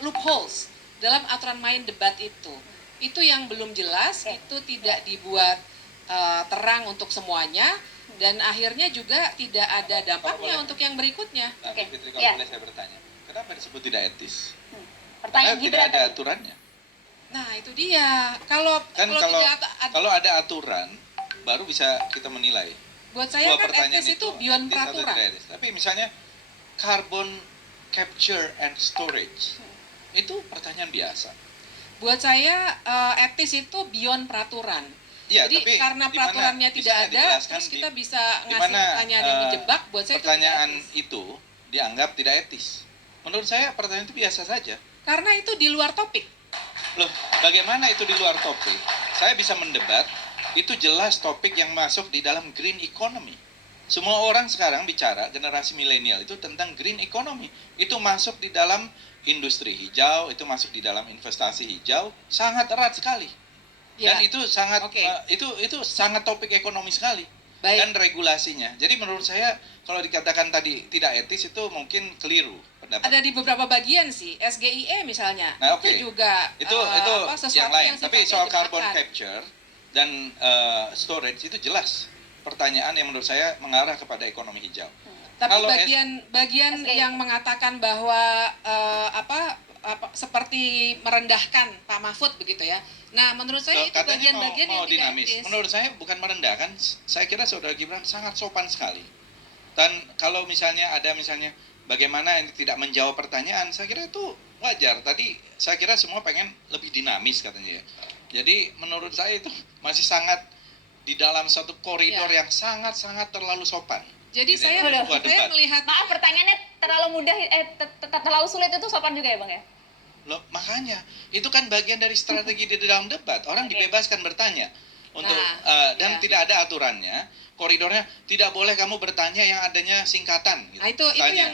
loopholes dalam aturan main debat itu. Itu yang belum jelas, itu tidak dibuat terang untuk semuanya, dan akhirnya juga tidak ada dampaknya untuk yang berikutnya. Oke, Fitri, kalau boleh saya bertanya, kenapa disebut tidak etis? Pertanyaan Karena tidak ada aturannya. Nah, itu dia. Kalau ada aturan, baru bisa kita menilai. Buat saya kan etis itu beyond peraturan. Tapi misalnya carbon capture and storage, itu pertanyaan biasa. Buat saya etis itu beyond peraturan. Ya, jadi tapi karena peraturannya tidak ada, terus kita bisa ngasih pertanyaan yang menjebak. Buat saya pertanyaan itu dianggap tidak etis. Menurut saya pertanyaan itu biasa saja. Karena itu di luar topik. Loh, bagaimana itu di luar topik? Saya bisa mendebat, itu jelas topik yang masuk di dalam green economy. Semua orang sekarang bicara, generasi milenial itu tentang green economy. Itu masuk di dalam industri hijau, itu masuk di dalam investasi hijau, sangat erat sekali. Dan itu sangat itu sangat topik ekonomi sekali. Baik. Dan regulasinya. Jadi menurut saya kalau dikatakan tadi tidak etis itu mungkin keliru pendapat. Ada di beberapa bagian sih, SGIE misalnya. Nah, itu juga itu sesuatu yang lain. Tapi soal carbon jebakan. capture dan storage itu jelas pertanyaan yang menurut saya mengarah kepada ekonomi hijau. Tapi Kalau bagian yang mengatakan bahwa seperti merendahkan Pak Mahfud begitu ya. Nah, menurut saya itu bagian-bagian yang tidak etis. Menurut saya bukan merendahkan. Saya kira Saudara Gibran sangat sopan sekali. Dan kalau misalnya ada bagaimana yang tidak menjawab pertanyaan, saya kira itu wajar. Tadi saya kira semua pengen lebih dinamis katanya ya. Jadi menurut saya itu masih sangat di dalam satu koridor yang sangat-sangat terlalu sopan. Jadi saya melihat, maaf pertanyaannya terlalu mudah, terlalu sulit itu sopan juga ya Bang ya? Loh, makanya itu kan bagian dari strategi di dalam debat. Orang dibebaskan bertanya untuk dan tidak ada aturannya, koridornya tidak boleh kamu bertanya yang adanya singkatan. Gitu. Nah, itu yang